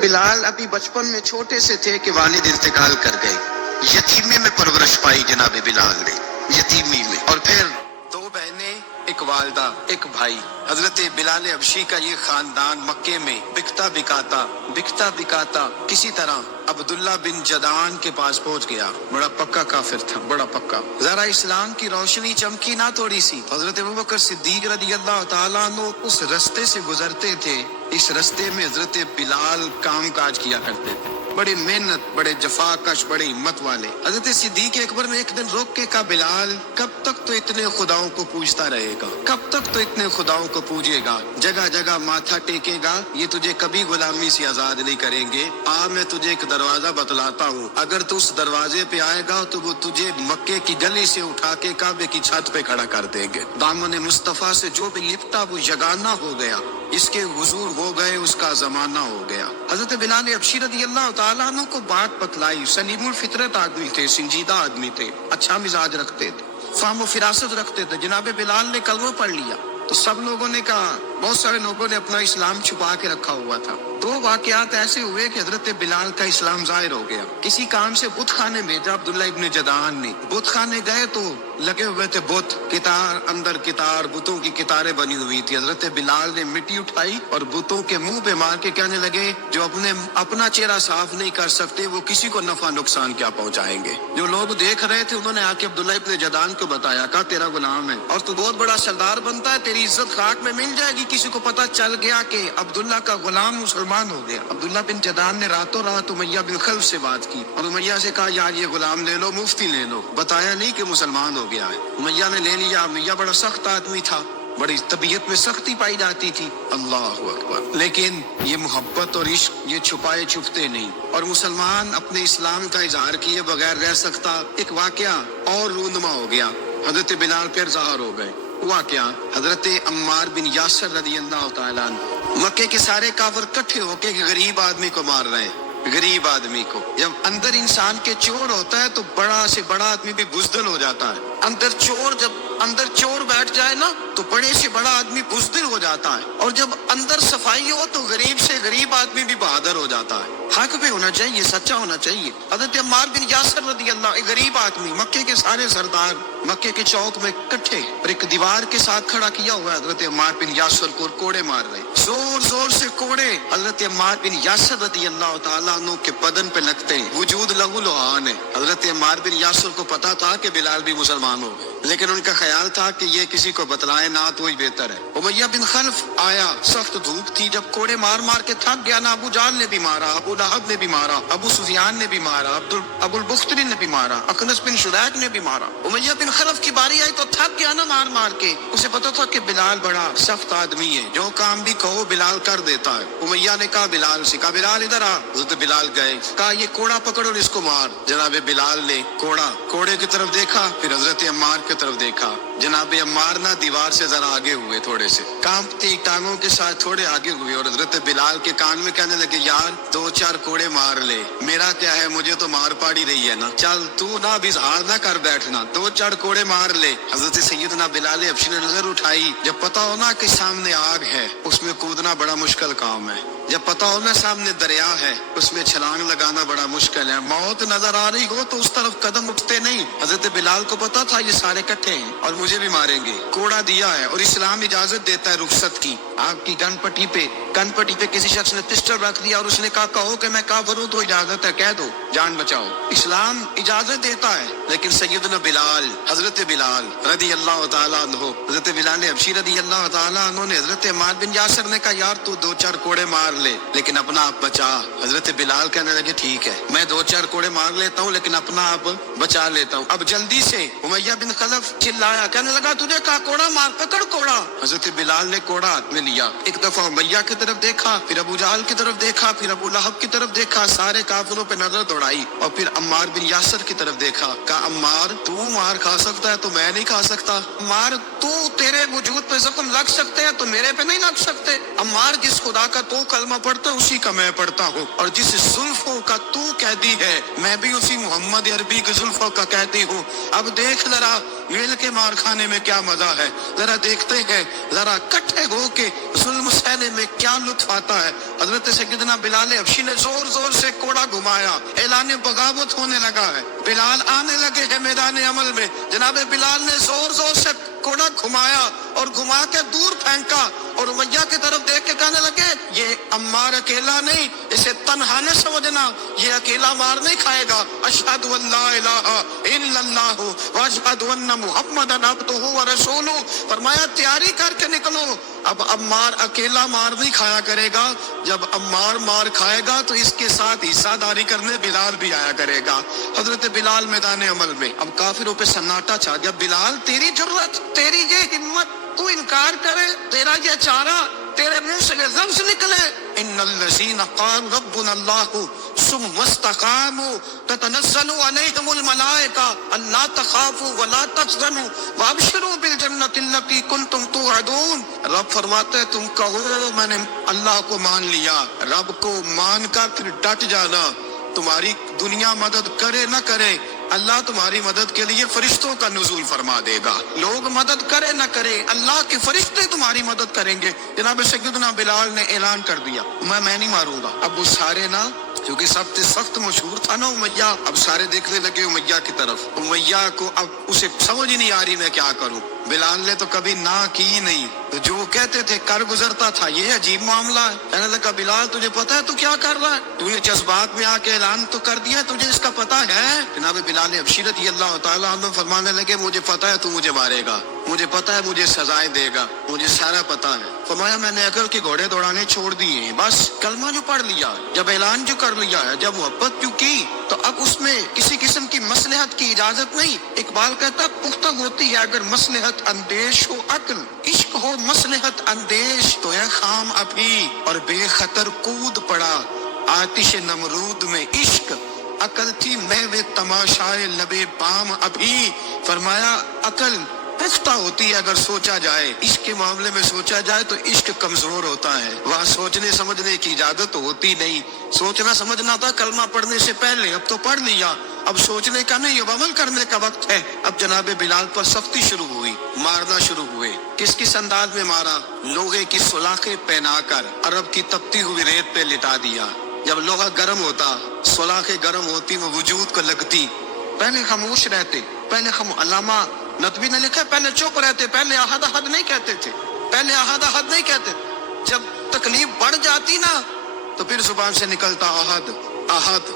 بلال ابھی بچپن میں چھوٹے سے تھے کہ والد انتقال کر گئے. یتیمی میں پرورش پائی جناب بلال نے، یتیمی میں. اور پھر دو بہنیں، ایک والدہ، ایک بھائی. حضرت بلال حبشی کا یہ خاندان مکے میں بکتا بکاتا کسی طرح عبداللہ بن جدعان کے پاس پہنچ گیا. بڑا پکا کافر تھا، بڑا پکا. ذرا اسلام کی روشنی چمکی نہ تھوڑی سی. حضرت ابوبکر صدیق رضی اللہ تعالیٰ عنہ اس رستے سے گزرتے تھے. اس رستے میں حضرت بلال کام کاج کیا کرتے تھے، بڑے محنت، بڑے جفاکش، بڑے ہمت والے. حضرت صدیق اکبر نے ایک دن روک کے کہا، بلال کب تک تو اتنے خداؤں کو پوجتا رہے گا، کب تک تو اتنے خداؤں کو پوجے گا، جگہ جگہ ماتھا ٹیکے گا، یہ تجھے کبھی غلامی سے آزاد نہیں کریں گے. میں تجھے ایک دروازہ بتلاتا ہوں، اگر تو اس دروازے پہ آئے گا تو وہ تجھے مکے کی گلی سے اٹھا کے کعبے کی چھت پہ کھڑا کر دیں گے. دامن مصطفیٰ سے جو بھی لپٹا وہ یگانہ ہو گیا، اس کے حضور ہو گئے، اس کا زمانہ ہو گیا. حضرت بلال حبشی رضی اللہ تعالیٰ عنہ کو بات بتلائی. سلیم الفطرت آدمی تھے، سنجیدہ آدمی تھے، اچھا مزاج رکھتے تھے، فہم و فراست رکھتے تھے. جناب بلال نے کلمہ پڑھ لیا تو سب لوگوں نے کہا، بہت سارے لوگوں نے اپنا اسلام چھپا کے رکھا ہوا تھا. دو واقعات ایسے ہوئے کہ حضرت بلال کا اسلام ظاہر ہو گیا. کسی کام سے بت خانے بھیجا عبداللہ ابن جدعان نے. بت خانے گئے تو لگے ہوئے تھے بت، کتار اندر کتار، بتوں کی کتاریں بنی ہوئی تھی. حضرت بلال نے مٹی اٹھائی اور بتوں کے منہ پہ مار کے کہنے لگے، جو اپنا چہرہ صاف نہیں کر سکتے وہ کسی کو نفع نقصان کیا پہنچائیں گے. جو لوگ دیکھ رہے تھے انہوں نے آ کے عبداللہ ابن جدعان کو بتایا، کہا تیرا غلام ہے اور تو بہت بڑا سردار بنتا ہے، تیری عزت خاک میں مل جائے گی. کسی کو پتہ چل گیا کہ عبداللہ کا غلام مسلمان ہو گیا. عبداللہ بن جدعان نے راتوں رات امیہ بن خلف سے بات کی اور امیہ سے کہا، یار یہ غلام لے لو، مفتی لے لو. بتایا نہیں کہ مسلمان ہو گیا ہے. امیہ نے لے لیا. امیہ بڑا سخت آدمی تھا، بڑی طبیعت میں سختی پائی جاتی تھی. اللہ اکبر. لیکن یہ محبت اور عشق یہ چھپائے چھپتے نہیں، اور مسلمان اپنے اسلام کا اظہار کیے بغیر رہ سکتا. ایک واقعہ اور رونما ہو گیا. حضرت بلال پھر ظاہر ہو گئے. ہوا کیا؟ حضرت عمار بن یاسر رضی اللہ تعالیٰ عنہ، مکے کے سارے کافر کٹھے ہو کے غریب آدمی کو مار رہے ہیں. غریب آدمی کو جب اندر انسان کے چور ہوتا ہے تو بڑا سے بڑا آدمی بھی بزدل ہو جاتا ہے. جب اندر چور بیٹھ جائے نا تو بڑے سے بڑا آدمی بزدل ہو جاتا ہے، اور جب اندر صفائی ہو تو غریب سے غریب آدمی بھی بہادر ہو جاتا ہے. حق پہ ہونا چاہیے، سچا ہونا چاہیے. حضرت عمار بن یاسر رضی اللہ، ایک غریب آدمی، مکے کے سارے سردار مکے کے چوک میں اکٹھے اور ایک دیوار کے ساتھ کھڑا کیا ہوا ہے. حضرت عمار بن یاسر کو کوڑے مار رہے، زور زور سے کوڑے حضرت عمار بن یاسر رضی اللہ تعالیٰ عنہ کے بدن پہ لگتے ہیں. وجود لہو لہان ہے. حضرت عمار بن یاسر کو پتا تھا کہ بلال بھی مسلمان ہو گئے، لیکن ان کا خیال تھا کہ یہ کسی کو بتلائے نہ تو ہی بہتر ہے. امیہ بن خلف آیا، سخت دھوپ تھی، جب کوڑے مار مار کے تھک گیا نا، ابو جہل نے بھی مارا، ابو لہب نے بھی مارا، ابو سفیان نے بھی مارا، ابو البختری نے بھی مارا، اخنس بن شریح نے بھی مارا. امیہ بن خلف کی باری آئی تو تھک گیا نا مار مار کے. اسے پتا تھا کہ بلال بڑا سخت آدمی ہے، جو کام بھی کہو بلال کر دیتا ہے. امیہ نے کہا بلال سے، کہا بلال ادھر آ. حضرت بلال گئے، کہا یہ کوڑا پکڑو اور اس کو مار. جناب بلال نے کوڑے کی طرف دیکھا، پھر حضرت عمار کی طرف دیکھا. جناب عمار نہ دیوار سے ذرا آگے ہوئے، تھوڑے سے کانپتی ٹانگوں کے ساتھ تھوڑے آگے ہوئے، اور حضرت بلال کے کان میں کہنے لگے، یار دو چار کوڑے مار لے، میرا کیا ہے، مجھے تو مار پاڑی رہی ہے نا، چل تو نہ بھی اظہار نہ کر بیٹھنا، دو چار کوڑے مار لے. حضرت سیدنا بلال حبشی نے نظر اٹھائی. جب پتا ہونا کہ سامنے آگ ہے اس میں کودنا بڑا مشکل کام ہے. جب پتا ہونا سامنے دریا ہے اس میں چھلانگ لگانا بڑا مشکل ہے. موت نظر آ رہی ہو تو اس طرف قدم اٹھتے نہیں. حضرت بلال کو پتا تھا یہ سارے کٹھے ہیں اور مجھے بھی ماریں گے. کوڑا دیا ہے اور اسلام اجازت دیتا ہے رخصت کی. آپ کی گن پٹی پہ کسی شخص نے پسٹل رکھ دیا اور اس نے کہا، کہو کہ میں کافر ہوں تو اجازت ہے، کہہ دو، جان بچاؤ. اسلام اجازت دیتا ہے. لیکن سیدنا بلال، حضرت بلال رضی اللہ تعالیٰ عنہ، حضرت بلال حبشی رضی اللہ تعالیٰ عنہ نے حضرت عمار بن یاسر نے کہا، یار تو دو چار کوڑے مار لے لیکن اپنا آپ بچا. حضرت بلال کہنے لگے، ٹھیک ہے میں دو چار کوڑے مار لیتا ہوں لیکن اپنا آپ بچا لیتا ہوں. اب جلدی سے امیہ بن خلف چلایا، کہنے لگا، تجھے کہا کوڑا مار، پکڑ کوڑا. حضرت بلال نے کوڑا ہاتھ میں لیا، ایک دفعہ امیہ کی طرف دیکھا، پھر ابو جہل کی طرف دیکھا، پھر ابو لہب کی طرف دیکھا، سارے کافروں پہ نظر دوڑائی، اور پھر عمار بن یاسر کی طرف دیکھا. کہا، عمار تو مار کھا سکتا ہے تو میں نہیں کھا سکتا. عمار تیرے وجود پہ زخم لگ سکتے ہیں تو میرے پہ نہیں لگ سکتے. عمار جس خدا کا تو کلمہ پڑھتا ہے اسی کا میں پڑھتا ہوں، اور جس زلفوں کا تو قیدی ہے میں بھی اسی محمد عربی کی زلفوں کا قیدی ہوں. اب دیکھ ذرا مل کے مار کھا کھانے میں کیا مزہ ہے, ذرا دیکھتے ہیں ذرا اکٹھے ہو کے ظلم سہنے میں کیا لطف آتا ہے. حضرت سیدنا بلال حبشی نے زور زور سے کوڑا گھمایا, اعلان بغاوت ہونے لگا ہے, بلال آنے لگے ہیں میدان عمل میں. جناب بلال نے زور زور سے کوڑا گھمایا اور گھما کے دور پھینکا اور امیہ کی طرف دیکھ کے کہنے لگے یہ عمار اکیلا نہیں, اسے تنہا نہ سمجھنا, یہ اکیلا مار نہیں کھائے گا. اشہد ان لا الہ الا اللہ واشہد ان محمدا عبدہ ورسولہ. فرمایا تیاری کر کے نکلو, اب عمار اکیلا مار نہیں کھایا کرے گا, جب عمار مار کھائے گا تو اس کے ساتھ حصہ داری کرنے بلال بھی آیا کرے گا. حضرت بلال میدان عمل میں, اب کافروں پہ سناٹا چھا گیا. بلال تیری جرأت, تیری یہ ہمت, تو انکار کرے, تیرا یہ چارہ, تیرے منہ سے لفظ نکلے ان الذین قالوا ربنا اللہ ثم استقاموا تتنزل علیہم الملائکہ الا تخافوا ولا تحزنوا وابشروا بالجنۃ التي کنتم توعدون. رب فرماتے تم کہو میں نے اللہ کو مان لیا, رب کو مان کر پھر ڈٹ جانا. تمہاری دنیا مدد کرے نہ کرے, اللہ تمہاری مدد کے لیے فرشتوں کا نزول فرما دے گا. لوگ مدد کرے نہ کرے, اللہ کے فرشتے تمہاری مدد کریں گے. جناب سیدنا بلال نے اعلان کر دیا میں نہیں ماروں گا. اب وہ سارے نا, کیونکہ سب سے سخت مشہور تھا نا امیہ, اب سارے دیکھنے لگے امیہ کی طرف. امیہ کو اب اسے سمجھ ہی نہیں آ رہی میں کیا کروں. بلال نے تو کبھی نہ کی نہیں, تو جو کہتے تھے کر گزرتا تھا. یہ عجیب معاملہ ہے. کہنے لگا بلال تجھے پتا ہے تو کیا کر رہا ہے, تو نے جذبات میں آ کے اعلان تو کر دیا, تجھے اس کا پتا ہے. جناب بلال حبشی رضی اللہ تعالیٰ عنہ فرمانے لگے مجھے پتا ہے تو مجھے مارے گا, مجھے پتا ہے مجھے سزائیں دے گا, مجھے سارا پتا ہے. فرمایا میں نے عقل کے گھوڑے دوڑانے چھوڑ دیے ہیں, بس کلمہ جو پڑھ لیا, جب اعلان جو کر لیا ہے, جب محبت جو کی, تو اب اس میں کسی قسم کی مصلحت کی اجازت نہیں. اقبال کہتا پختہ ہوتی ہے اگر مصلحت اندیش ہو عقل, عشق ہو مصلحت اندیش تو ہے خام ابھی اور بے خطر کود پڑا آتش نمرود میں عشق. عقل تھی محو تماشائے لبے بام ابھی. فرمایا عقل پختہ ہوتی ہے اگر سوچا جائے, عشق کے معاملے میں سوچا جائے تو عشق کمزور ہوتا ہے. وہاں سوچنے سمجھنے کی اجازت ہوتی نہیں. سوچنا سمجھنا تھا کلمہ پڑھنے سے پہلے, اب تو پڑھ لیا, اب سوچنے کا نہیں, اب عمل کرنے کا وقت ہے. اب جناب بلال پر سختی شروع ہوئی, مارنا شروع ہوئے. کس انداز میں مارا, لوہے کی سلاخیں پہنا کر عرب کی تپتی ہوئی ریت پہ لٹا دیا. جب لوہا گرم ہوتا, سلاخیں گرم ہوتی, وہ وجود کو لگتی. پہلے خاموش رہتے, پہلے علامہ ندوی نے لکھا پہلے چپ رہتے, پہلے احد احد نہیں کہتے تھے, پہلے احد احد نہیں کہتے. جب تکلیف بڑھ جاتی نا تو پھر زبان سے نکلتا احد احد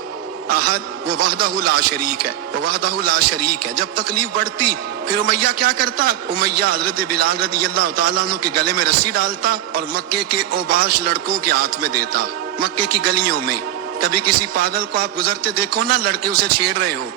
احد. وہ وحدہ لا شریک ہے, وہ وحدہ لا شریک ہے. جب تکلیف بڑھتی پھر امیہ کیا کرتا, امیہ حضرت بلال رضی اللہ تعالیٰ عنہ کے گلے میں رسی ڈالتا اور مکے کے اوباش لڑکوں کے ہاتھ میں دیتا. مکے کی گلیوں میں کبھی کسی پاگل کو آپ گزرتے دیکھو نا, لڑکے اسے چھیڑ رہے ہو,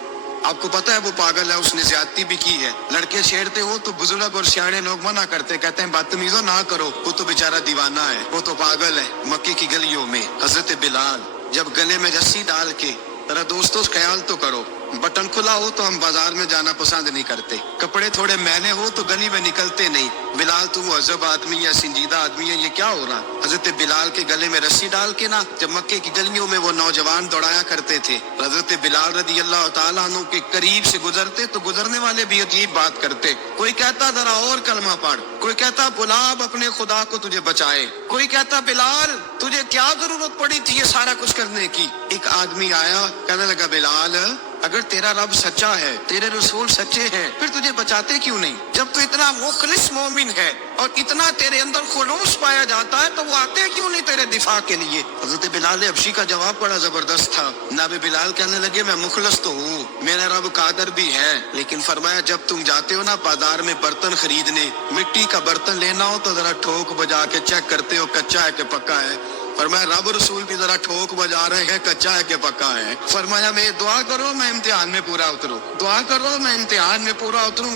آپ کو پتا ہے وہ پاگل ہے, اس نے زیادتی بھی کی ہے. لڑکے چھیڑتے ہو تو بزرگ اور سیاڑے لوگ منع کرتے, کہتے ہیں بدتمیزوں نہ کرو, وہ تو بیچارہ دیوانہ ہے, وہ تو پاگل ہے. مکے کی گلیوں میں حضرت بلال جب گلے میں رسی ڈال کے, ذرا دوستوں خیال تو کرو, بٹن کھلا ہو تو ہم بازار میں جانا پسند نہیں کرتے, کپڑے تھوڑے میلے ہو تو گلی میں نکلتے نہیں. بلال تو مہذب آدمی ہے, سنجیدہ آدمی ہے, یہ کیا ہو رہا. حضرت بلال کے گلے میں رسی ڈال کے نا, جب مکے کی گلیوں میں وہ نوجوان دوڑایا کرتے تھے, حضرت بلال رضی اللہ تعالیٰ عنہ کے قریب سے گزرتے تو گزرنے والے بھی عجیب بات کرتے. کوئی کہتا ذرا اور کلمہ پڑھ, کوئی کہتا بلا اپنے خدا کو تجھے بچائے, کوئی کہتا بلال تجھے کیا ضرورت پڑی تھی یہ سارا کچھ کرنے کی. ایک آدمی آیا, کہنے لگا بلال اگر تیرا رب سچا ہے, تیرے رسول سچے ہیں, پھر تجھے بچاتے کیوں نہیں؟ جب تو اتنا مخلص مومن ہے اور اتنا تیرے اندر خلوص پایا جاتا ہے تو وہ آتے کیوں نہیں تیرے دفاع کے لیے؟ حضرت بلال حبشی کا جواب بڑا زبردست تھا. جناب بلال کہنے لگے میں مخلص تو ہوں, میرا رب قادر بھی ہے, لیکن فرمایا جب تم جاتے ہو نا بازار میں برتن خریدنے, مٹی کا برتن لینا ہو تو ذرا ٹھوک بجا کے چیک کرتے ہو کچا ہے کہ پکا ہے. فرمایا رب رسول بھی ذرا ٹھوک بجا رہے ہیں کچا ہے کہ پکا ہے. فرمایا میں دعا کرو میں امتحان میں پورا اتروں, دعا کرو میں امتحان میں پورا اتروں.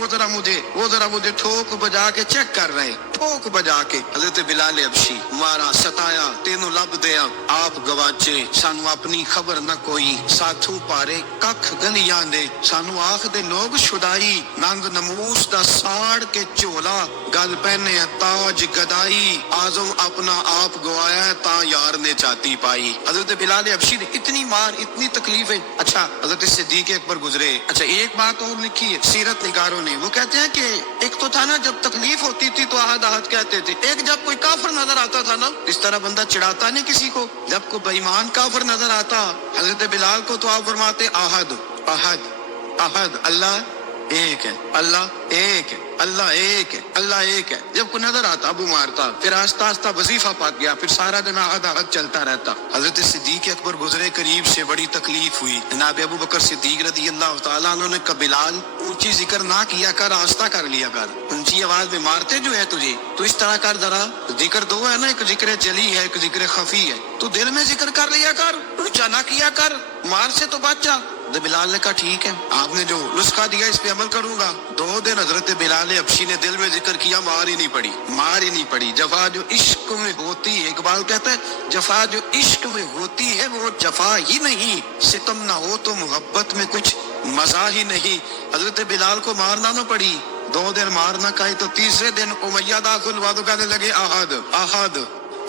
وہ ذرا مجھے ٹھوک بجا کے چیک کر رہے, ٹھوک بجا کے. حضرت بلال حبشی مارا ستایا تینوں لب دیا آپ گواچے, سانو اپنی خبر نہ کوئی, ساتھوں پارے ککھ گلیاں دے, سانو آخ دے لوگ شدائی, ننگ نموس دا ساڑ کے چولا, گل پہنے تاج گدائی آزم اپنا آپ گوایا ہے تا یار نے چاتی پائی. حضرت بلال حبشی نے اتنی مار اتنی تکلیفیں. اچھا حضرت صدیق اکبر گزرے. اچھا ایک بات اور لکھی ہے سیرت نگاروں نے, وہ کہتے ہیں کہ ایک تو تھا نا جب تکلیف ہوتی تھی تو احد احد کہتے تھے, ایک جب کوئی کافر نظر آتا تھا نا اس طرح بندہ چڑھاتا نہیں کسی کو, جب کوئی بے ایمان کافر نظر آتا حضرت بلال کو تو آپ فرماتے احد احد احد, اللہ ایک ہے, اللہ ایک ہے, اللہ ایک ہے, اللہ ایک ہے. جب کوئی نظر آتا ابو مارتا, پھر آہستہ آہستہ وظیفہ پاک گیا, پھر سارا دن احد احد چلتا رہتا. حضرت صدیق اکبر گزرے قریب سے, بڑی تکلیف ہوئی. جناب ابو بکر صدیق رضی اللہ تعالیٰ عنہ نے کہا بلال اونچی ذکر نہ کیا کر, آہستہ کر لیا کر, اونچی آواز میں مارتے جو ہے تجھے تو اس طرح کر, ذرا ذکر دو ہے نا, ایک ذکر جلی ہے ایک ذکر خفی ہے, تو دل میں ذکر کر لیا کر, اونچا نہ کیا کر, مار سے تو بچ جا. بلال نے کہا ٹھیک ہے آپ نے جو نسخہ دیا اس پہ عمل کروں گا. 2 دن حضرت بلال حبشی نے دل میں ذکر کیا, مار ہی نہیں پڑی, مار ہی نہیں پڑی. جفا جو عشق میں ہوتی ہے, اقبال کہتا ہے جفا جو عشق میں ہوتی ہے وہ جفا ہی نہیں, ستم نہ ہو تو محبت میں کچھ مزہ ہی نہیں. حضرت بلال کو مارنا نہ پڑی, 2 دن مار نہ کہے تو تیسرے دن امیہ داخل ہوا تو کہنے لگے احد احد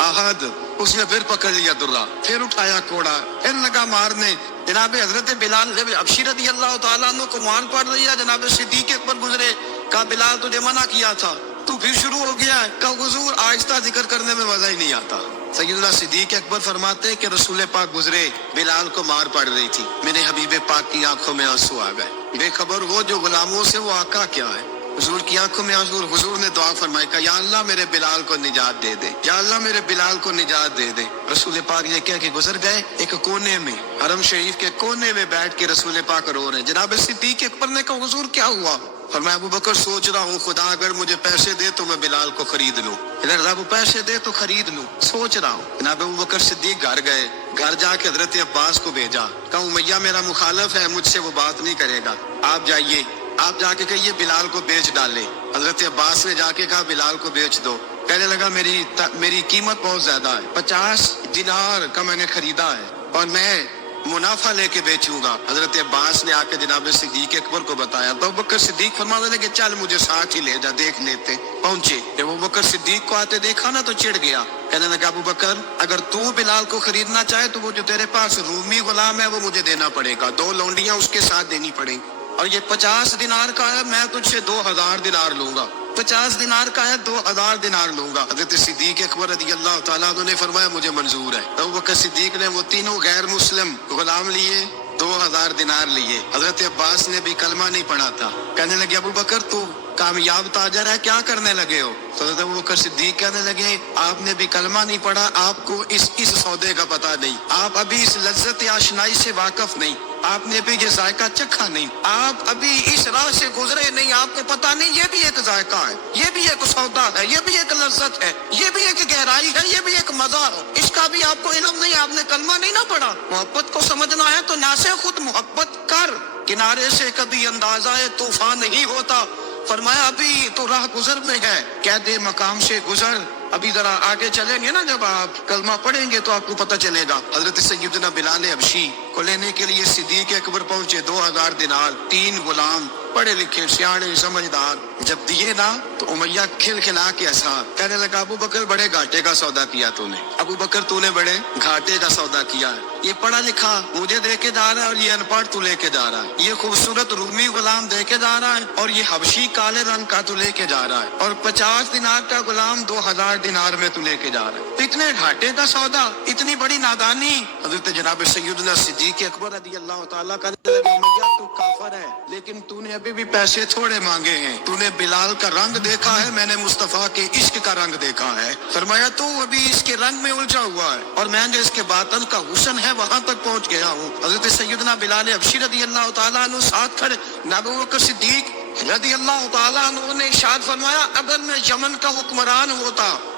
احد. اس نے پھر پکڑ لیا درہ, پھر اٹھایا کوڑا, پھر لگا مارنے. جناب حضرت بلال حبشی رضی اللہ تعالیٰ عنہ کو مار پڑ رہی ہے. جناب صدیق اکبر گزرے, کہا بلال تجھے منع کیا تھا, تو پھر شروع ہو گیا ہے. کہا حضور آہستہ ذکر کرنے میں مزہ ہی نہیں آتا. سیدنا صدیق اکبر فرماتے کہ رسول پاک گزرے, بلال کو مار پڑ رہی تھی, میرے حبیب پاک کی آنکھوں میں آنسو آ گئے. بے خبر وہ جو غلاموں سے وہ آقا کیا ہے. حضور کی آنکھوں میں آنسو. حضور نے دعا فرمائی, کہا یا اللہ میرے بلال کو نجات دے دے, یا اللہ میرے بلال کو نجات دے دے. رسول پاک یہ کہہ کے گزر گئے. ایک کونے میں حرم شریف کے کونے میں بیٹھ کے رسول پاک رو رہے ہیں. جناب صدیق اکبر نے کہا حضور کیا ہوا؟ فرمایا ابو بکر سوچ رہا ہوں خدا اگر مجھے پیسے دے تو میں بلال کو خرید لوں, اگر ابو پیسے دے تو خرید لوں, سوچ رہا ہوں. جناب ابو بکر صدیق گھر گئے, گھر جا کے حضرت عباس کو بھیجا, کہا امیہ میرا مخالف ہے, مجھ سے وہ بات نہیں کرے گا, آپ جائیے, آپ جا کے کہیے بلال کو بیچ ڈالے. حضرت عباس نے جا کے کہا بلال کو بیچ دو. کہنے لگا میری قیمت بہت زیادہ ہے, 50 دینار کا میں نے خریدا ہے اور میں منافع لے کے بیچوں گا. حضرت عباس نے آ کے جناب صدیق اکبر کو بتایا تو ابو بکر صدیق فرمانے لگے چل مجھے ساتھ ہی لے جا, دیکھ لیتے. پہنچے, جب ابو بکر صدیق کو آتے دیکھا نا تو چڑ گیا. کہنے لگا ابو بکر اگر تو بلال کو خریدنا چاہے تو وہ جو تیرے پاس رومی غلام ہے وہ مجھے دینا پڑے گا, 2 لونڈیاں اس کے ساتھ دینی پڑیں, اور یہ 50 دینار کا ہے, میں تجھ سے 2000 دینار لوں گا. 50 دینار کا ہے, 2000 دینار لوں گا. حضرت صدیق اکبر رضی اللہ تعالیٰ عنہ نے فرمایا مجھے منظور ہے. ابو بکر صدیق نے وہ تینوں غیر مسلم غلام لیے, 2000 دینار لیے. حضرت عباس نے بھی کلمہ نہیں پڑھا تھا. کہنے لگے ابو بکر تو کامیاب تاجر ہے, کیا کرنے لگے ہو؟ تو حضرت ابو بکر صدیق کہنے لگے آپ نے بھی کلمہ نہیں پڑھا, آپ کو اس سودے کا پتہ نہیں, آپ ابھی اس لذت آشنائی سے واقف نہیں, آپ نے بھی یہ ذائقہ چکھا نہیں, آپ ابھی اس راہ سے گزرے نہیں, آپ کو پتہ نہیں یہ بھی ایک ذائقہ ہے, یہ بھی ایک سودا ہے, یہ بھی ایک لذت ہے, یہ بھی ایک گہرائی ہے, یہ بھی ایک مزہ ہے, اس کا بھی آپ کو علم نہیں, آپ نے کلمہ نہیں نہ پڑھا. محبت کو سمجھنا ہے تو نہ سے خود محبت کر, کنارے سے کبھی اندازہ طوفان نہیں ہوتا. فرمایا ابھی تو راہ گزر میں ہے, کہہ دے مقام سے گزر, ابھی ذرا آگے چلیں گے نا, جب آپ کلمہ پڑھیں گے تو آپ کو پتہ چلے گا. حضرت سیدنا بلال حبشی کو لینے کے لیے صدیق اکبر پہنچے, 2000 دینار, 3 غلام, پڑھے لکھے سیانے سمجھدار. جب دیے نا تو امیہ کھل کھلا کے ہنسا, کہنے لگا ابو بکر بڑے گھاٹے کا سودا کیا تو نے, ابو بکر تو نے بڑے گھاٹے کا سودا کیا ہے. یہ پڑھا لکھا مجھے دے کے جا رہا ہے اور یہ ان پڑھ تو لے کے جا رہا ہے, یہ خوبصورت رومی غلام دے کے جا رہا ہے اور یہ حبشی کالے رنگ کا تو لے کے جا رہا ہے, اور 50 دینار کا غلام 2000 دینار میں تو لے کے جا رہا ہے. اتنے گھاٹے کا سودا, اتنی بڑی نادانی. حضرت جناب سیدنا صدیق اکبر رضی اللہ تعالیٰ کا امیہ تو کافر ہے لیکن تو نے ابھی بھی پیسے تھوڑے مانگے ہیں, تو نے بلال کا رنگ دیکھا ہے, میں نے مصطفیٰ کے عشق کا رنگ دیکھا ہے. فرمایا تو ابھی اس کے رنگ میں الجھا ہوا ہے اور میں جو اس کے باطن کا حسن ہے وہاں تک پہنچ گیا ہوں. حضرت سیدنا بلال حبشی رضی اللہ تعالیٰ عنہ ساتھ کھڑے. ابو بکر صدیق رضی اللہ تعالیٰ عنہ نے ارشاد فرمایا اگر میں یمن کا حکمران ہوتا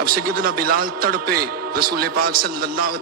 اب سیدنا بلال تڑپے، رسول پاک صلی اللہ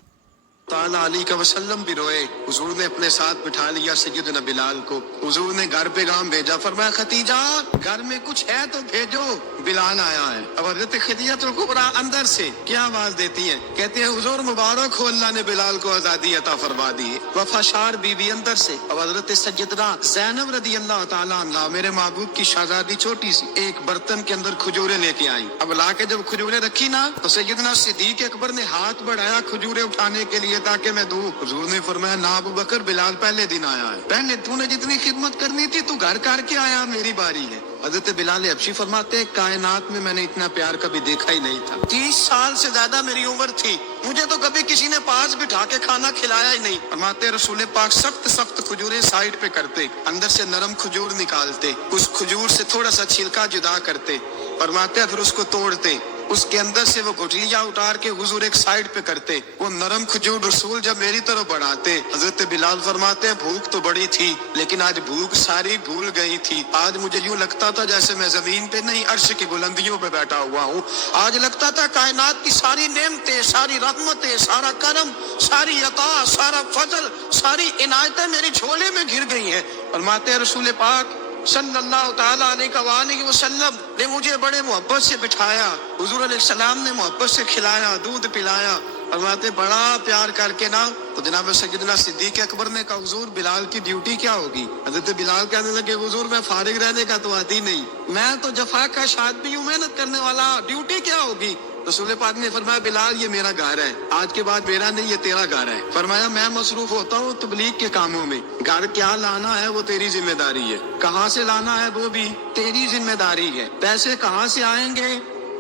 تعالیٰ علیہ وسلم بھی روئے. حضور نے اپنے ساتھ بٹھا لیا سیدنا بلال کو. حضور نے گھر پیغام بھیجا، فرمایا خدیجہ گھر میں کچھ ہے تو بھیجو، بلال آیا ہے. اب حضرت خدیجہ الکبریٰ اندر سے کیا آواز دیتی ہیں، کہتے ہیں حضور مبارک ہو، اللہ نے بلال کو آزادی عطا فرما دی. وفاشار بی بی اندر سے. اب حضرت سیدنا زینب رضی اللہ تعالیٰ عنہ، میرے محبوب کی شہزادی چھوٹی سی، ایک برتن کے اندر کھجوریں لے کے آئی. اب لا کے جب کھجوریں رکھی نا تو سیدنا صدیق اکبر نے ہاتھ بڑھایا کھجوریں اٹھانے کے لیے تاکہ میں دوں. حضور نے فرمایا نہ ابو بکر، بلال پہلے دن آیا ہے، پہلے تو نے جتنی خدمت کرنی تھی تو گھر کر کے آیا، میری باری ہے. حضرت بلال حبشی فرماتے کائنات میں نے اتنا پیار کبھی دیکھا ہی نہیں تھا. 30 سال سے زیادہ میری عمر تھی، مجھے تو کبھی کسی نے پاس بٹھا کے کھانا کھلایا ہی نہیں. فرماتے رسول پاک سخت سخت کھجوریں سائڈ پہ کرتے، اندر سے نرم کھجور نکالتے، اس کھجور سے تھوڑا سا چھلکا جدا کرتے. فرماتے پھر اس کو توڑتے، اس کے اندر سے وہ گٹلیاں اتار کے حضور ایک سائڈ پہ کرتے. وہ نرم کھجور رسول جب میری طرف بڑھاتے، حضرت بلال فرماتے ہیں بھوک تو بڑی تھی لیکن آج بھوک ساری بھول گئی تھی. آج مجھے یوں لگتا تھا جیسے میں زمین پہ نہیں عرش کی بلندیوں پہ بیٹھا ہوا ہوں. آج لگتا تھا کائنات کی ساری نعمتیں، ساری رحمتیں، سارا کرم، ساری عطا، سارا فضل، ساری عنایتیں میری جھولے میں گر گئی ہیں. فرماتے ہیں رسول پاک صلی اللہ تعالیٰ علیہ وسلم نے مجھے بڑے محبت سے بٹھایا، حضور علیہ السلام نے محبت سے کھلایا، دودھ پلایا. فرماتے بڑا پیار کر کے نا تو جناب سیدنا صدیق اکبر نے کہا حضور بلال کی ڈیوٹی کیا ہوگی؟ حضرت بلال کہنے لگے حضور میں فارغ رہنے کا تو عادی نہیں، میں تو جفا کا آدمی ہوں، محنت کرنے والا، ڈیوٹی کیا ہوگی؟ رسول پاک نے فرمایا بلال یہ میرا گھر ہے، آج کے بعد میرا نہیں، یہ تیرا گھر ہے. فرمایا میں مصروف ہوتا ہوں تبلیغ کے کاموں میں، گھر کیا لانا ہے وہ تیری ذمہ داری ہے، کہاں سے لانا ہے وہ بھی تیری ذمہ داری ہے، پیسے کہاں سے آئیں گے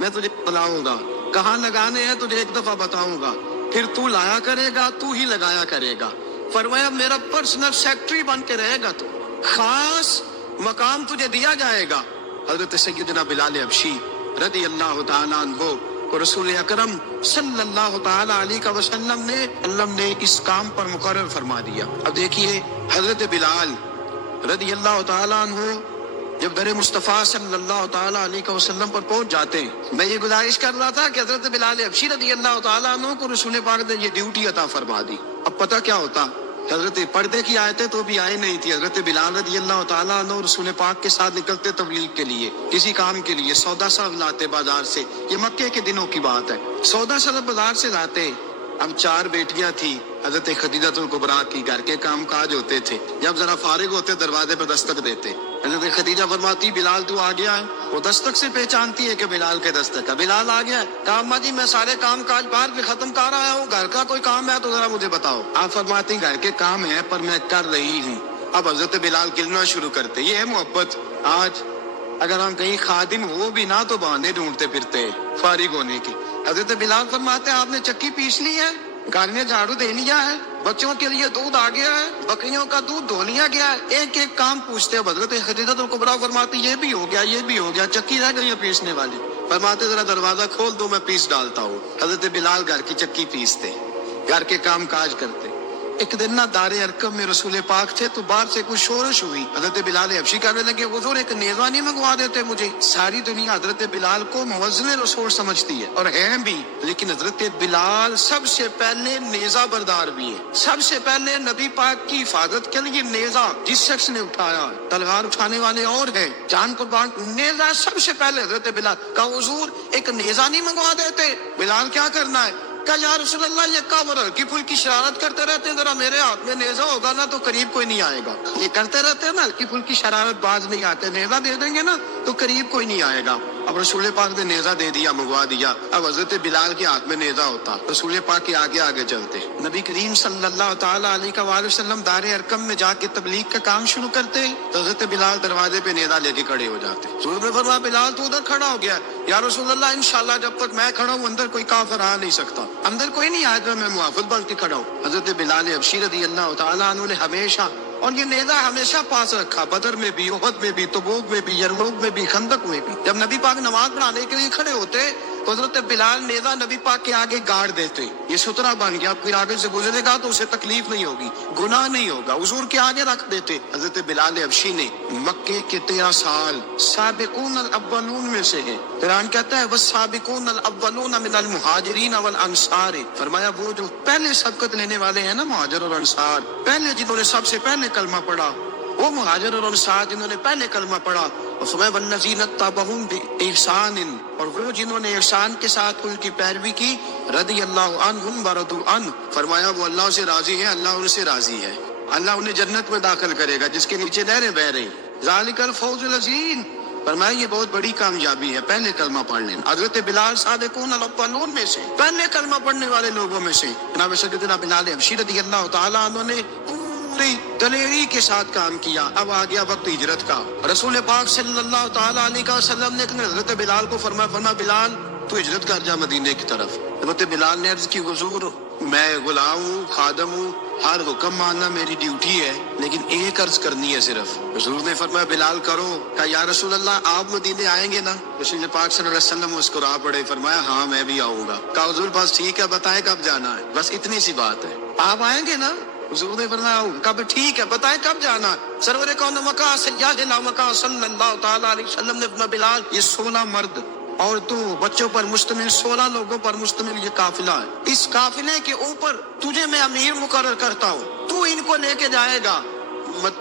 میں تجھے بتلاؤں گا، کہاں لگانے ہیں تجھے ایک دفعہ بتاؤں گا، پھر تو لایا کرے گا، تو ہی لگایا کرے گا. فرمایا میرا پرسنل سیکٹری بن کے رہے گا، تو خاص مقام تجھے دیا جائے گا. حضرت سیدنا بلال حبشی رضی اللہ تعالیٰ عنہ کو رسول اکرم صلی اللہ تعالیٰ علیہ وسلم نے اس کام پر مقرر فرما دیا. اب دیکھیے حضرت بلال رضی اللہ تعالیٰ عنہ جب در مصطفیٰ صلی اللہ تعالیٰ علیہ وسلم پر پہنچ جاتے ہیں، میں یہ گزارش کر رہا تھا کہ حضرت بلال حبشی رضی اللہ تعالیٰ عنہ کو رسول پاک نے یہ ڈیوٹی عطا فرما دی. اب پتہ کیا ہوتا، حضرت پردے کی آیتیں تو بھی آئے نہیں تھی. حضرت بلال رضی اللہ تعالیٰ عنہ رسول پاک کے ساتھ نکلتے تبلیغ کے لیے، کسی کام کے لیے، سودا سب لاتے بازار سے. یہ مکے کے دنوں کی بات ہے، سودا سب بازار سے لاتے. اب 4 بیٹیاں تھی حضرت خدیجہ الکبریٰ کی، گھر کے کام کاج ہوتے تھے، جب ذرا فارغ ہوتے دروازے پہ دستک دیتے. حضرت خدیجہ فرماتی بلال تو آ گیا ہے، وہ دستک سے پہچانتی ہے کہ بلال کے دستک ہے، بلال آ گیا ہے. کہا اماں جی میں سارے کام کاج باہر کے ختم کر رہا ہوں، گھر کا کوئی کام ہے تو ذرا مجھے بتاؤ. آپ فرماتی گھر کے کام ہے پر میں کر رہی ہوں. اب حضرت بلال کلنا شروع کرتے. یہ ہے محبت. آج اگر ہم کہیں خادم ہو بھی نہ تو بہانے ڈھونڈتے پھرتے فارغ ہونے کی. حضرت بلال فرماتے ہیں آپ نے چکی پیس لی ہے، گھر میں جھاڑو دے لیا ہے، بچوں کے لیے دودھ آ گیا ہے، بکریوں کا دودھ دھو لیا گیا ہے، ایک ایک کام پوچھتے ہیں. حضرت خدیجہ الکبریٰ فرماتی یہ بھی ہو گیا، یہ بھی ہو گیا، چکی رہ گئی ہے پیسنے والی. فرماتے ذرا دروازہ کھول دو میں پیس ڈالتا ہوں. حضرت بلال گھر کی چکی پیستے، گھر کے کام کاج کرتے. ایک دن نہ دار ارقم میں رسول پاک تھے تو باہر سے کچھ شورش ہوئی. حضرت بلال حبشی کہنے لگے حضور ایک نیزہ نہیں منگوا دیتے مجھے؟ ساری دنیا حضرت بلال کو موزن رسول سمجھتی ہے اور ہیں بھی، لیکن حضرت بلال سب سے پہلے نیزہ بردار بھی ہے. سب سے پہلے نبی پاک کی حفاظت کے لیے نیزہ جس شخص نے اٹھایا، تلوار اٹھانے والے اور ہیں، جان قربان، نیزہ سب سے پہلے حضرت بلال. کہا حضور ایک نیزہ نہیں منگوا دیتے؟ بلال کیا کرنا ہے؟ کہا یا رسول اللہ یہ کام ہلکی پھلکی شرارت کرتے رہتے ہیں، ذرا میرے ہاتھ میں نیزہ ہوگا نا تو قریب کوئی نہیں آئے گا. یہ کرتے رہتے ہیں نا ہلکی پھلکی شرارت، باز نہیں آتے، نیزہ دے دیں گے نا تو قریب کوئی نہیں آئے گا. اب رسول پاک نے نیزہ دے دیا، منگوا دیا. اب حضرت بلال کے ہاتھ میں نیزہ ہوتا، رسول پاک کے آگے آگے چلتے. نبی کریم صلی اللہ تعالیٰ علیہ وآلہ وسلم دار ارقم میں جا کے تبلیغ کا کام شروع کرتے تو حضرت بلال دروازے پہ نیزہ لے کے کھڑے ہو جاتے. رسول نے فرمایا بلال تو ادھر کھڑا ہو گیا. یا رسول اللہ انشاءاللہ جب تک میں کھڑا ہوں اندر کوئی کافر آ نہیں سکتا، اندر کوئی نہیں آئے گا، میں محافظ بن کے کھڑا ہوں. حضرت بلال حبشی رضی اللہ تعالیٰ عنہ نے ہمیشہ، اور یہ نیزہ ہمیشہ پاس رکھا، بدر میں بھی، احد میں بھی، تبوک میں بھی، یرموک میں بھی، خندق میں بھی. جب نبی پاک نماز پڑھانے کے لیے کھڑے ہوتے حضرت بلال نیزہ نبی پاک کے آگے گاڑ دیتے، یہ سترہ بن گیا، پھر آگے سے گزرے گا تو اسے تکلیف نہیں ہوگی، گناہ نہیں ہوگا، حضور کے آگے رکھ دیتے۔ حضرت بلال حبشی نے مکے کے 13 سال سابقون الاولون میں سے ہیں۔ قرآن کہتا ہے والسابقون الاولون من المہاجرین والانصار، فرمایا وہ جو پہلے سبقت لینے والے ہیں نا مہاجر اور انصار، پہلے جنہوں نے سب سے پہلے کلمہ پڑھا، وہ مہاجر اور انصار جنہوں نے پہلے کلمہ پڑھا، والذین اتبعوہم بإحسان، اور وہ جنہوں نے احسان کے ساتھ ان کی پیروی کی، رضی اللہ عنہم ورضوا عنہ، فرمایا وہ اللہ سے راضی ہے، اللہ ان سے راضی ہے، اللہ انہیں جنت میں داخل کرے گا جس کے نیچے نہریں بہ رہی۔ ذالک الفوز العظیم، فرمایا یہ بہت بڑی کامیابی ہے پہلے کلمہ پڑھ لینا۔ حضرت بلال سابقون الاولون میں سے، پہلے کلمہ پڑھنے والے لوگوں میں سے، جناب سیدنا بلال حبشی رضی اللہ تعالیٰ عنہ نے پوری دلیری کے ساتھ کام کیا۔ اب آ گیا وقت ہجرت کا۔ رسول پاک صلی اللہ تعالیٰ علیہ وسلم نے حضرت بلال کو فرمایا بلال تو ہجرت کر جا مدینے کی طرف۔ حضرت بلال نے عرض کی حضور میں غلام ہوں، خادم ہوں، ہر حکم ماننا میری ڈیوٹی ہے، لیکن ایک عرض کرنی ہے صرف۔ حضور نے فرمایا بلال کرو۔ کہا یا رسول اللہ آپ مدینے آئیں گے نا؟ رسول پاک صلی اللہ علیہ وسلم مسکرا پڑے، فرمایا ہاں میں بھی آؤں گا۔ کہا حضور بس ٹھیک ہے بتائیں کب جانا ہے، بس اتنی سی بات ہے، آپ آئیں گے نا؟ حضور نے فرمایا کب ٹھیک ہے بتائیں کب جانا ہے۔ سرور کون مکہ سیدنا مکہ صلی اللہ تعالیٰ علیہ وسلم نے فرمایا بلال یہ 16 مرد اور تو بچوں پر مشتمل 16 لوگوں پر مشتمل یہ قافلہ ہے، اس قافلے کے اوپر تجھے میں امیر مقرر کرتا ہوں، تو ان کو لے کے جائے گا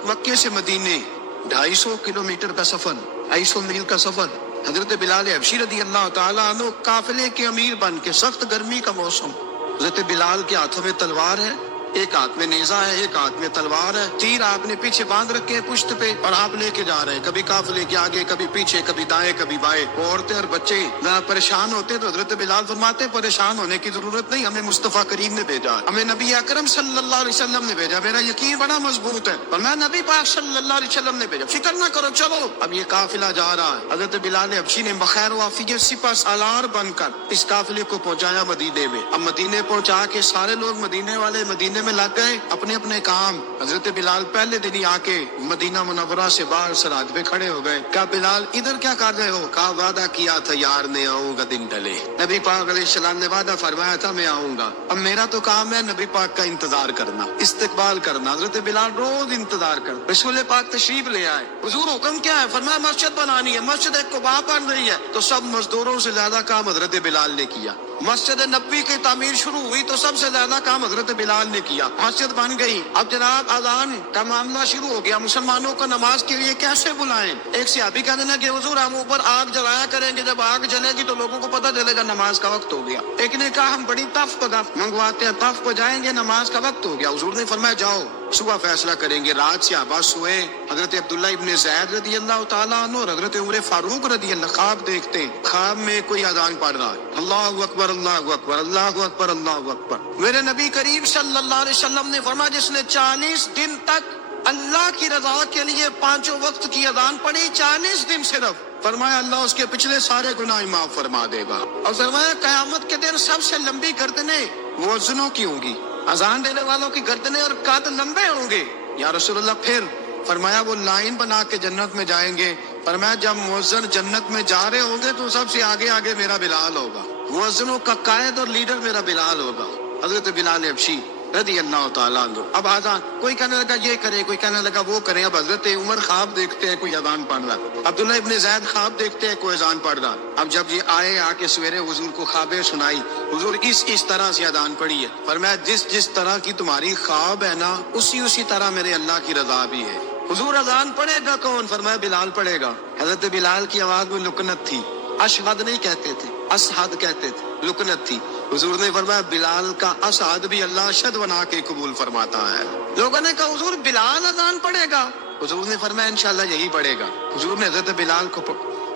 مکے سے مدینے 250 کلومیٹر کا سفر، 250 میل کا سفر۔ حضرت بلال حبشی رضی اللہ تعالیٰ عنہ قافلے کے امیر بن کے، سخت گرمی کا موسم، حضرت بلال کے ہاتھوں میں تلوار ہے، ایک ہاتھ میں نیزہ ہے، ایک ہاتھ میں تلوار ہے، تیر آپ نے پیچھے باندھ رکھے ہیں پشت پہ، اور آپ لے کے جا رہے ہیں، کبھی قافلے کے آگے، کبھی پیچھے، کبھی دائیں کبھی بائیں۔ عورتیں اور بچے ذرا پریشان ہوتے تو حضرت بلال فرماتے پریشان ہونے کی ضرورت نہیں، ہمیں مصطفیٰ کریم نے بھیجا، ہمیں نبی اکرم صلی اللہ علیہ وسلم نے بھیجا، میرا یقین بڑا مضبوط ہے، اور میں نبی پاک صلی اللہ علیہ وسلم نے بھیجا، فکر نہ کرو چلو۔ اب یہ قافلہ جا رہا ہے، حضرت بلال حبشی نے بخیر و عافیت سپہ سالار بن کر اس قافلے کو پہنچایا مدینے میں۔ اب مدینے پہنچا کے سارے لوگ مدینے والے مدینے میں لگ گئے اپنے اپنے کام۔ حضرت بلال پہلے دن ہی آ کے مدینہ منورہ سے باہر سرحد پہ کھڑے ہو گئے۔ کہا بلال ادھر کیا کر رہے ہو؟ کہا وعدہ کیا تھا یار نے آؤں گا دن ڈلے، نبی پاک علیہ السلام نے وعدہ فرمایا تھا میں آؤں گا، اب میرا تو کام ہے نبی پاک کا انتظار کرنا، استقبال کرنا۔ حضرت بلال روز انتظار کر، رسول پاک تشریف لے آئے، حضور حکم کیا ہے؟ فرمایا مسجد بنانی ہے، مسجد قباء بن رہی ہے، تو سب مزدوروں سے زیادہ کام حضرت بلال نے کیا۔ مسجد نبوی کی تعمیر شروع ہوئی تو سب سے زیادہ کام حضرت بلال نے کیا، مسجد بن گئی۔ اب جناب اذان کا معاملہ شروع ہو گیا، مسلمانوں کو نماز کے لیے کیسے بلائیں؟ ایک صحابی کہنے لگا کہ حضور ہم اوپر آگ جلایا کریں گے، جب آگ جلے گی تو لوگوں کو پتہ چلے گا نماز کا وقت ہو گیا۔ ایک نے کہا ہم بڑی تف منگواتے ہیں، تف بجائیں گے، نماز کا وقت ہو گیا۔ حضور نے فرمایا جاؤ صبح فیصلہ کریں گے۔ رات صحابہ سوئے، حضرت عبداللہ ابن زید رضی اللہ تعالیٰ عنہ اور حضرت عمر فاروق رضی اللہ خواب دیکھتے، خواب میں کوئی اذان پڑھ رہا ہے، اللہ اکبر اللہ اکبر اللہ اکبر اللہ اکبر۔ میرے نبی کریم صلی اللہ علیہ وسلم نے فرمایا جس نے 40 دن تک اللہ کی رضا کے لیے 5 وقت کی اذان پڑھی، 40 دن صرف، فرمایا اللہ اس کے پچھلے سارے گناہ معاف فرما دے گا۔ اور فرمایا قیامت کے دن سب سے لمبی گردنیں مؤذنوں کی ہوں گی، اذان دینے والوں کی گردنیں اور قد لمبے ہوں گے۔ یا رسول اللہ پھر؟ فرمایا وہ لائن بنا کے جنت میں جائیں گے، فرمایا جب مؤذن جنت میں جا رہے ہوں گے تو سب سے آگے آگے میرا بلال ہوگا، مؤذنوں کا قائد اور لیڈر میرا بلال ہوگا، حضرت بلال حبشی رضی اللہ تعالیٰ عنہ۔ اب آزان کوئی کہنے لگا یہ کرے، کوئی کہنے لگا وہ کرے۔ اب حضرت عمر خواب دیکھتے ہیں کوئی اذان پڑھ رہا، عبداللہ ابن زید خواب دیکھتے ہیں کوئی اذان پڑھ رہا۔ اب جب یہ آئے آ کے سویرے حضور کو خوابیں سنائی، حضور اس طرح سے اذان پڑھی ہے، فرمایا جس طرح کی تمہاری خواب ہے نا اسی طرح میرے اللہ کی رضا بھی ہے۔ حضور اذان پڑھے گا کون؟ فرمایا بلال پڑھے گا۔ حضرت بلال کی آواز میں لکنت تھی، اشہد نہیں کہتے تھے، اسہد کہتے تھے، لکنت تھی۔ حضور نے فرمایا بلال کا اسعد بھی اللہ اشہد بنا کے قبول فرماتا ہے۔ لوگوں نے کہا حضور بلال اذان پڑھے گا؟ حضور نے فرمایا انشاءاللہ یہی پڑھے گا۔ حضور نے حضرت بلال کو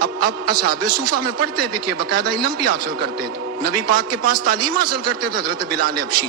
اب اصحاب صوفہ میں پڑھتے بھی تھے، باقاعدہ علم بھی حاصل کرتے تھے، نبی پاک کے پاس تعلیم حاصل کرتے تھے حضرت بلال حبشی۔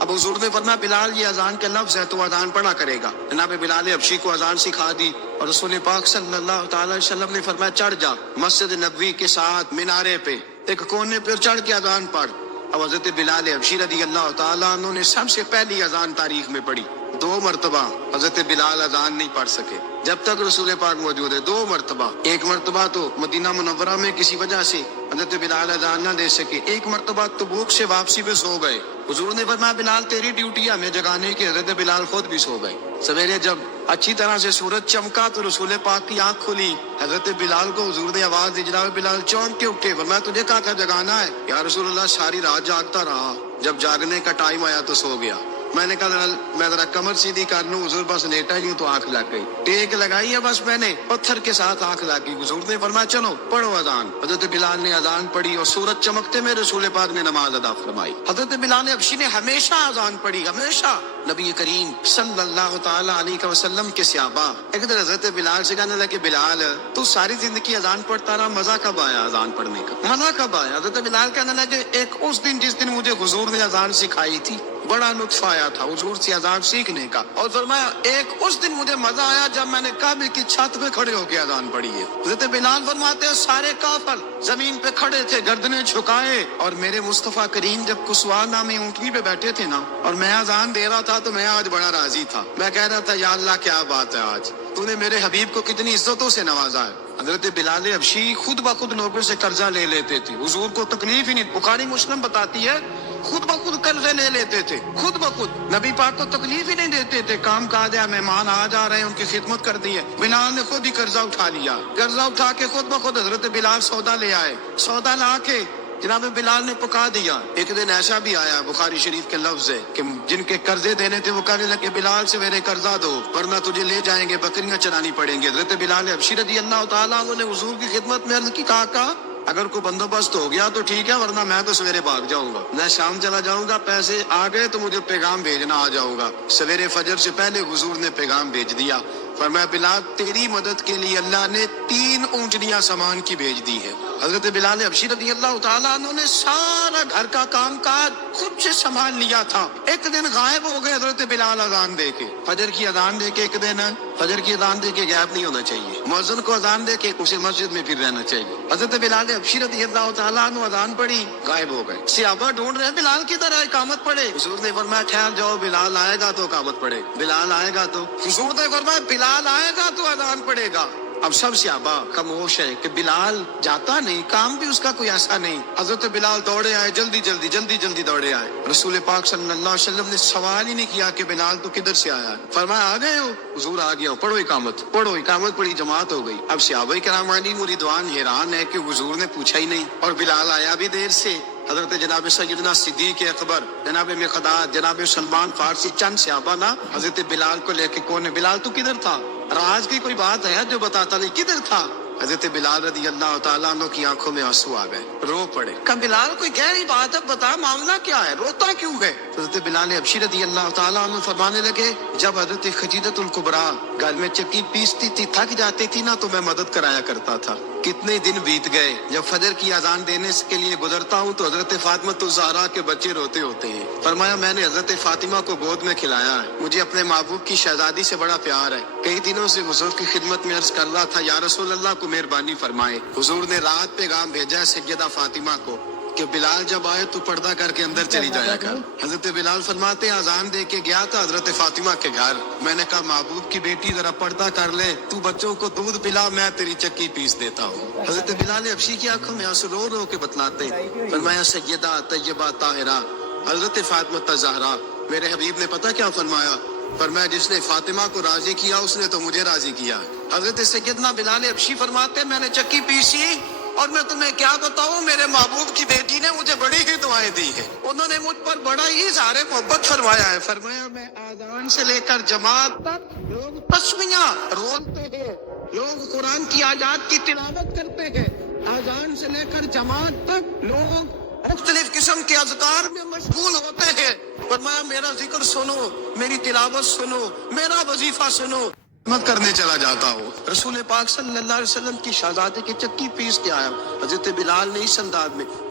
اب حضور نے فرمایا بلال یہ اذان کے لفظ ہے تو اذان پڑھا کرے گا۔ جناب بلال حبشی کو اذان سکھا دی اور رسول پاک صلی اللہ تعالی علیہ وسلم نے فرمایا چڑھ جا مسجد نبوی کے ساتھ مینارے پہ ایک کونے پہ چڑھ کے اذان پڑھ۔ اب حضرت بلال حبشی رضی اللہ تعالیٰ عنہ نے سب سے پہلی اذان تاریخ میں پڑھی، 2 مرتبہ حضرت بلال اذان نہیں پڑھ سکے جب تک رسول پاک موجود ہے. 2 مرتبہ. ایک مرتبہ تو مدینہ منورہ میں کسی وجہ سے حضرت بلال اذان نہ دے سکے. ایک مرتبہ تبوک سے واپسی پہ سو گئے. حضور نے فرمایا بلال تیری ڈیوٹی ہے ہمیں جگانے کی. حضرت بلال خود بھی سو گئے. سویرے جب اچھی طرح سے سورج چمکا تو رسول پاک کی آنکھ کھلی. حضرت بلال کو حضور نے آواز دی. جناب بلال چونک کے اٹھے. فرمایا تجھے کہا تھا جگانا ہے. یا رسول اللہ ساری رات جاگتا رہا. جب جاگنے کا ٹائم آیا تو سو گیا. میں نے کہا میں ذرا کمر سیدھی کر لوں. حضور بس لیٹا ہی ہوں تو آنکھ لگ گئی. ٹیک لگائی ہے بس میں نے پتھر کے ساتھ آنکھ لگ گئی. حضور نے فرمایا چلو پڑھو اذان. حضرت بلال نے اذان پڑھی اور سورج چمکتے میں رسول پاک نے نماز ادا فرمائی. حضرت بلال حبشی نے ہمیشہ اذان پڑھی. ہمیشہ. نبی کریم صلی اللہ تعالی علیہ وسلم کے صحابہ ایک دن حضرت بلال سے کہنے لگے بلال تو ساری زندگی اذان پڑھتا رہا, مزہ کب آیا اذان پڑھنے کا, مزہ کب آیا؟ حضرت بلال کہنے لگے ایک اس دن جس دن مجھے حضور نے اذان سکھائی تھی بڑا لطف آیا تھا حضور سے اذان سیکھنے کا. اور فرمایا ایک اس دن مجھے مزہ آیا جب میں نے کعبے کی چھت پہ کھڑے ہو کے اذان پڑھی ہے. حضرت بلال فرماتے ہیں سارے کافر زمین پہ کھڑے تھے گردنیں جھکائے اور میرے مصطفیٰ کریم جب کسوا نامی اونٹنی پہ بیٹھے تھے نا اور میں اذان دے رہا تھا تو میں آج بڑا راضی تھا. میں کہہ رہا تھا یا اللہ کیا بات ہے, آج تو نے میرے حبیب کو کتنی عزتوں سے نوازا ہے. حضرت بلال حبشی خود بخود لوگوں سے قرضہ لے لیتے تھے. حضور کو تکلیف ہی نہیں. بخاری مسلم بتاتی ہے خود بخود قرضے لے لیتے تھے. خود بخود نبی پاک کو تکلیف ہی نہیں دیتے تھے. کام کاج ہے, مہمان آ جا رہے ہیں, ان کی خدمت کر دی ہے. بلال نے خود ہی قرضہ اٹھا لیا. قرضہ اٹھا کے خود بخود حضرت بلال سودا لے آئے. سودا لا کے جناب بلال نے پکا دیا. ایک دن ایسا بھی آیا بخاری شریف کے لفظ ہے کہ جن کے قرضے دینے تھے وہ کہنے لگے بلال سے میرے قرضہ دو ورنہ تجھے لے جائیں گے, بکریاں چرانی پڑیں گے. حضرت بلال حبشی رضی اللہ تعالیٰ عنہ نے حضور کی خدمت میں عرض کی کہا اگر کوئی بندوبست ہو گیا تو ٹھیک ہے ورنہ میں تو سویرے بھاگ جاؤں گا, میں شام چلا جاؤں گا. پیسے آ گئے تو مجھے پیغام بھیجنا, آ جاؤں گا. سویرے فجر سے پہلے حضور نے پیغام بھیج دیا. فرمایا بلال تیری مدد کے لیے اللہ نے 3 اونٹنیاں سامان کی بھیج دی ہے. حضرت بلال حبشی رضی اللہ تعالیٰ عنہ نے سارا گھر کا کام کاج خود سے سنبھال لیا تھا. ایک دن غائب ہو گئے حضرت بلال اذان دے کے. فجر کی اذان دے کے ایک دن فجر کی اذان دے کے غائب نہیں ہونا چاہیے. مؤذن کو اذان دے کے اسے مسجد میں پھر رہنا چاہیے. حضرت بلال حبشی رضی اللہ تعالیٰ عنہ اذان پڑھی غائب ہو گئے. صحابہ ڈھونڈ رہے بلال کی طرح اقامت پڑھے. حضور نے فرمایا ٹھہر جاؤ, بلال آئے گا تو اقامت پڑھے, بلال آئے گا تو. حضور نے فرمایا بلال آئے گا تو اذان پڑھے گا. اب سب صحابہ خاموش ہے کہ بلال جاتا نہیں, کام بھی اس کا کوئی ایسا نہیں. حضرت بلال دوڑے آئے, جلدی جلدی دوڑے آئے. رسول پاک صلی اللہ علیہ وسلم نے سوال ہی نہیں کیا کہ بلال تو کدھر سے آیا. فرمایا آ گئے ہو؟ حضور آ گیا ہوں. پڑھو اقامت پڑھی, جماعت ہو گئی. اب صحابہ کرام علی مریدوان حیران ہے کہ حضور نے پوچھا ہی نہیں اور بلال آیا بھی دیر سے. حضرت جناب سیدنا صدیق اکبر, جناب مقداد, جناب سلمان فارسی, چند صحابہ نا حضرت بلال کو لے کے کون ہے بلال تو کدھر تھا؟ راز کی کوئی بات ہے جو بتاتا نہیں کدھر تھا؟ حضرت بلال رضی اللہ تعالیٰ عنہ کی آنکھوں میں آنسو آ گئے, رو پڑے. کہ بلال کوئی گہری بات ہے, بتا معاملہ کیا ہے, روتا کیوں ہے؟ حضرت بلال حبشی رضی اللہ تعالیٰ عنہ فرمانے لگے جب حضرت خدیجۃ الکبریٰ گھر میں چکی پیستی تھی, تھک جاتی تھی نا تو میں مدد کرایا کرتا تھا. کتنے دن بیت گئے, جب فجر کی اذان دینے کے لیے گزرتا ہوں تو حضرت فاطمہ الزہرا کے بچے روتے ہوتے ہیں. فرمایا میں نے حضرت فاطمہ کو گود میں کھلایا ہے, مجھے اپنے محبوب کی شہزادی سے بڑا پیار ہے. کئی دنوں سے حضور کی خدمت میں عرض کر رہا تھا یا رسول اللہ کو مہربانی فرمائے. حضور نے رات پیغام بھیجا ہے سیدہ فاطمہ کو کہ بلال جب آئے تو پردہ کر کے اندر چلی جایا کر. حضرت بلال فرماتے ہیں اذان دے کے گیا تھا حضرت فاطمہ کے گھر. میں نے کہا محبوب کی بیٹی ذرا پردہ کر لے, تو بچوں کو دودھ پلا, میں تیری چکی پیس دیتا ہوں. حضرت بلال حبشی کی آنکھوں میں آنسو رو رو کے بتلاتے. فرمایا سیدہ طیبہ طاہرہ حضرت فاطمہ الزہرا, میرے حبیب نے پتہ کیا فرمایا؟ فرمایا جس نے فاطمہ کو راضی کیا اس نے تو مجھے راضی کیا. حضرت سیدنا بلال حبشی فرماتے میں نے چکی پیسی اور میں تمہیں کیا بتاؤں, میرے محبوب کی بیٹی نے مجھے بڑی ہی دعائیں دی ہیں, انہوں نے مجھ پر بڑا ہی اظہار محبت فرمایا ہے. فرمایا میں آذان سے لے کر جماعت تک لوگ تسمیاں رولتے ہیں, لوگ قرآن کی آیات کی تلاوت کرتے ہیں. آذان سے لے کر جماعت تک لوگ مختلف قسم کے اذکار میں مشغول ہوتے ہیں. فرمایا میرا ذکر سنو, میری تلاوت سنو, میرا وظیفہ سنو, خدمت کرنے چلا جاتا ہوں. رسول پاک صلی اللہ علیہ وسلم کی شہزادی کی چکی پیس کے آیا. حضرت بلال نے اس انداز میں